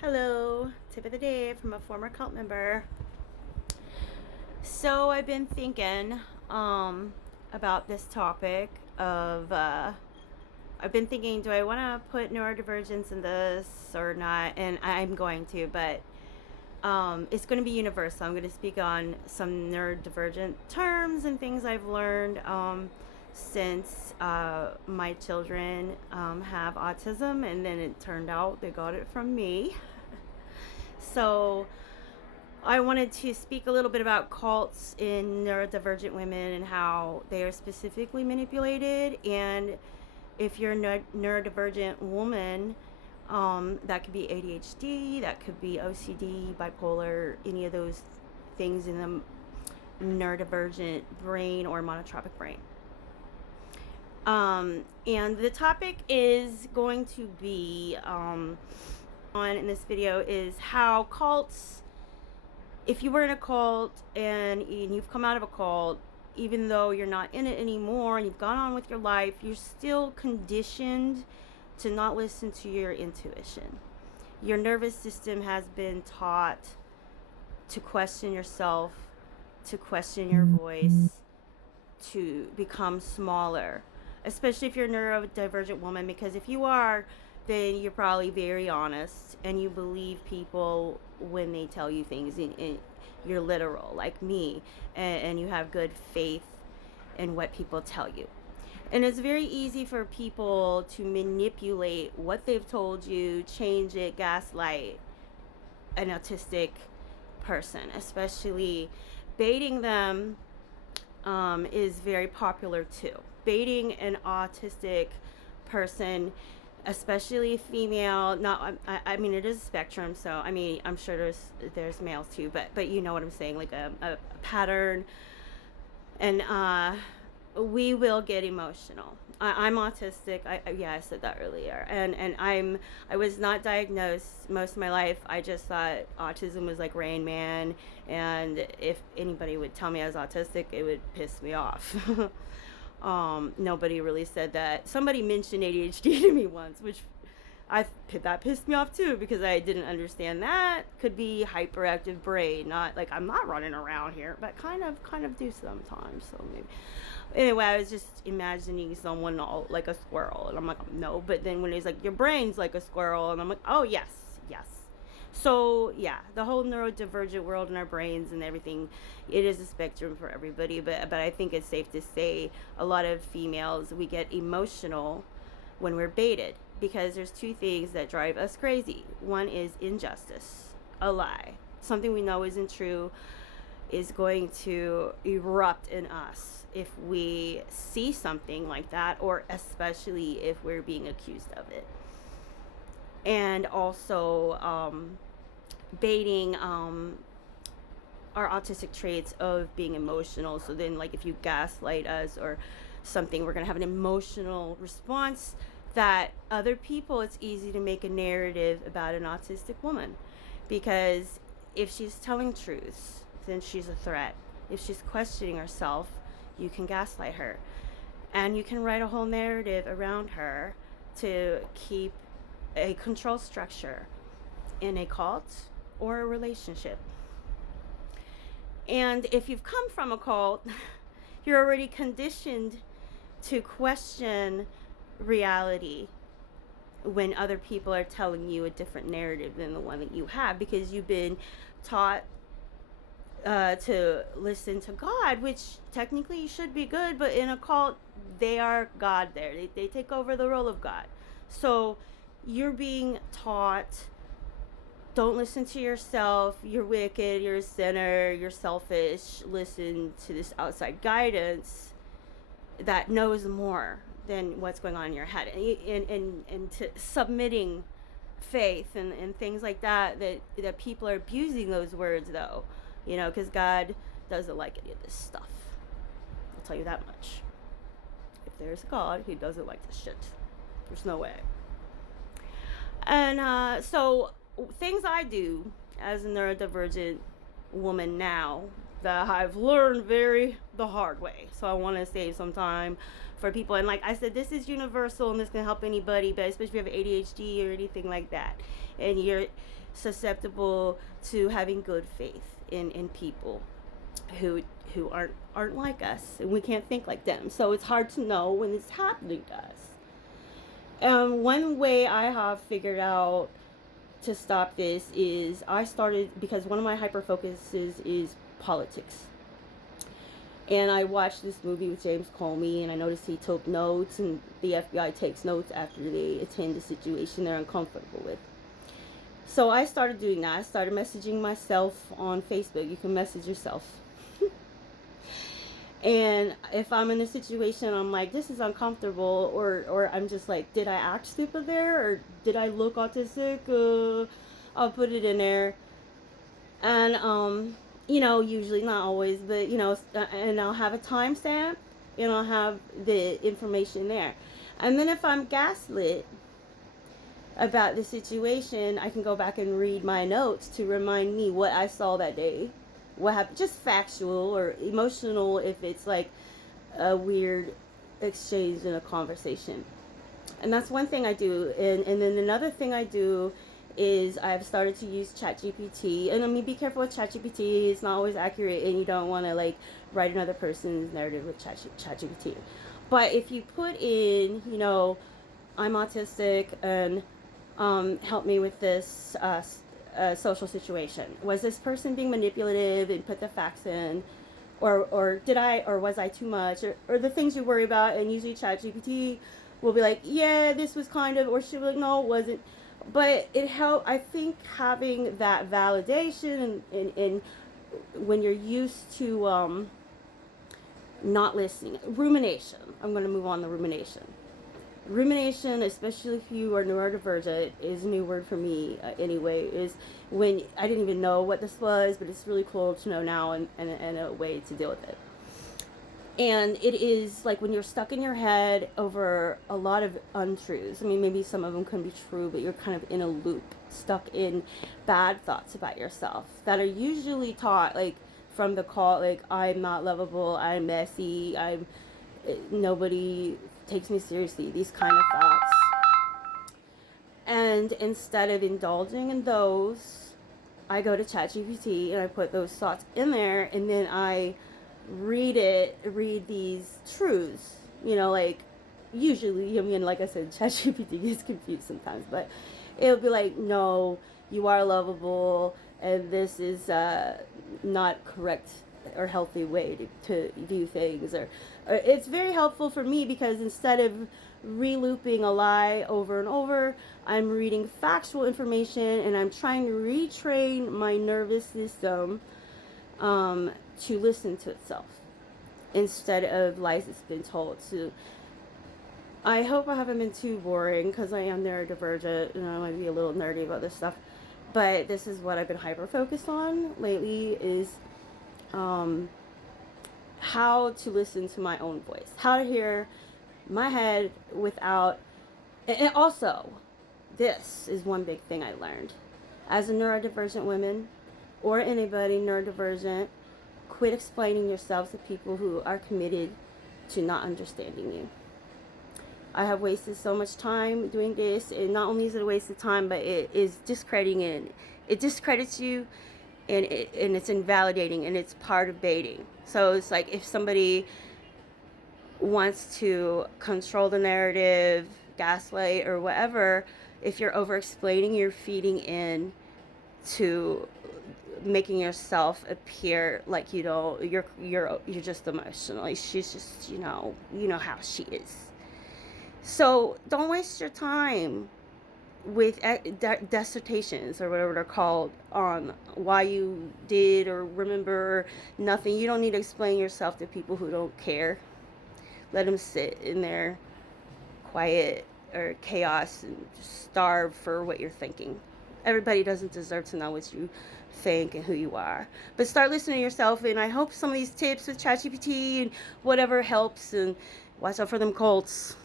Hello, tip of the day from a former cult member. So I've been thinking about this topic of I've been thinking, do I want to put neurodivergence in this or not? And I'm going to, but it's going to be universal. I'm going to speak on some neurodivergent terms and things I've learned since my children have autism, and then it turned out they got it from me. So I wanted to speak a little bit about cults in neurodivergent women and how they are specifically manipulated. And if you're a neurodivergent woman, that could be ADHD, that could be OCD, bipolar, any of those things in the neurodivergent brain or monotropic brain. And the topic is going to be on in this video is how cults, if you were in a cult and you've come out of a cult, even though you're not in it anymore and you've gone on with your life, you're still conditioned to not listen to your intuition. Your nervous system has been taught to question yourself, to question your voice, to become smaller, especially if you're a neurodivergent woman, because if you are, then you're probably very honest and you believe people when they tell you things, and you're literal like me, and you have good faith in what people tell you. And it's very easy for people to manipulate what they've told you, change it, gaslight an autistic person, especially baiting them is very popular too. Baiting an autistic person, especially female, I mean, it is a spectrum, so I mean, I'm sure there's males too, but you know what I'm saying, like a pattern. And we will get emotional. I'm autistic. I said that earlier, and I was not diagnosed most of my life. I just thought autism was like Rain Man, and if anybody would tell me I was autistic, it would piss me off. Nobody really said that. Somebody mentioned ADHD to me once, which that pissed me off too, because I didn't understand that could be hyperactive brain. Not like I'm not running around here, but kind of do sometimes. So maybe. Anyway, I was just imagining someone all like a squirrel, and I'm like, no. But then when he's like, your brain's like a squirrel, and I'm like, oh yes. So yeah, the whole neurodivergent world in our brains and everything, it is a spectrum for everybody. But I think it's safe to say a lot of females, we get emotional when we're baited, because there's two things that drive us crazy. One is injustice, a lie, something we know isn't true is going to erupt in us if we see something like that, or especially if we're being accused of it. And also baiting our autistic traits of being emotional. So then, like, if you gaslight us or something, we're going to have an emotional response that other people, it's easy to make a narrative about an autistic woman, because if she's telling truths, then she's a threat. If she's questioning herself, you can gaslight her, and you can write a whole narrative around her to keep a control structure in a cult or a relationship. And if you've come from a cult, you're already conditioned to question reality when other people are telling you a different narrative than the one that you have, because you've been taught to listen to God, which technically should be good, but in a cult, they are God there. They take over the role of God. So you're being taught, don't listen to yourself, you're wicked, you're a sinner, you're selfish, listen to this outside guidance that knows more than what's going on in your head, and to submitting faith and things like that people are abusing those words, though, because God doesn't like any of this stuff. I'll tell you that much. If there's a God, he doesn't like this shit. There's no way. And so things I do as a neurodivergent woman now that I've learned very the hard way. So I want to save some time for people. And like I said, this is universal and this can help anybody, but especially if you have ADHD or anything like that, and you're susceptible to having good faith in people who aren't like us, and we can't think like them. So it's hard to know when it's happening to us. One way I have figured out to stop this is I started, because one of my hyper focuses is politics. And I watched this movie with James Comey, and I noticed he took notes, and the FBI takes notes after they attend a situation they're uncomfortable with. So I started doing that. I started messaging myself on Facebook. You can message yourself. And if I'm in a situation, I'm like, this is uncomfortable, or I'm just like, did I act stupid there, or did I look autistic? I'll put it in there. And usually, not always, but and I'll have a timestamp, and I'll have the information there. And then if I'm gaslit about the situation, I can go back and read my notes to remind me what I saw that day, what happened, just factual or emotional if it's like a weird exchange in a conversation. And that's one thing I do. And then another thing I do is I've started to use ChatGPT. And I mean, be careful with ChatGPT. It's not always accurate, and you don't want to like write another person's narrative with ChatGPT. But if you put in, I'm autistic and help me with this social situation. Was this person being manipulative, and put the facts in, or was I too much, or the things you worry about? And usually ChatGPT will be like, yeah, this was kind of, or she'll be like, no, it wasn't. But it helped. I think having that validation and when you're used to not listening, rumination. I'm going to move on to rumination. Rumination, especially if you are neurodivergent, is a new word for me anyway, is when I didn't even know what this was, but it's really cool to know now, and a way to deal with it. And it is like when you're stuck in your head over a lot of untruths. I mean, maybe some of them can be true, but you're kind of in a loop, stuck in bad thoughts about yourself that are usually taught like from the cult, like I'm not lovable, I'm messy, nobody takes me seriously, these kind of thoughts. And instead of indulging in those, I go to ChatGPT and I put those thoughts in there, and then I read these truths, like usually, like I said, ChatGPT gets confused sometimes, but it'll be like, no, you are lovable, and this is not correct or healthy way to view things, or it's very helpful for me, because instead of re-looping a lie over and over, I'm reading factual information, and I'm trying to retrain my nervous system to listen to itself instead of lies it's been told. So I hope I haven't been too boring, because I am neurodivergent and I might be a little nerdy about this stuff, but this is what I've been hyper focused on lately, is how to listen to my own voice, how to hear my head without, and also, this is one big thing I learned as a neurodivergent woman, or anybody neurodivergent. Quit explaining yourselves to people who are committed to not understanding you. I have wasted so much time doing this, and not only is it a waste of time, but it is discrediting it. It discredits you, and it's invalidating, and it's part of baiting. So it's like if somebody wants to control the narrative, gaslight, or whatever, if you're over explaining, you're feeding in to making yourself appear like you're just emotional. Like she's just how she is. So don't waste your time with dissertations or whatever they're called on why you did or remember nothing. You don't need to explain yourself to people who don't care. Let them sit in their quiet or chaos and just starve for what you're thinking. Everybody doesn't deserve to know what you think and who you are. But start listening to yourself, and I hope some of these tips with ChatGPT and whatever helps, and watch out for them cults.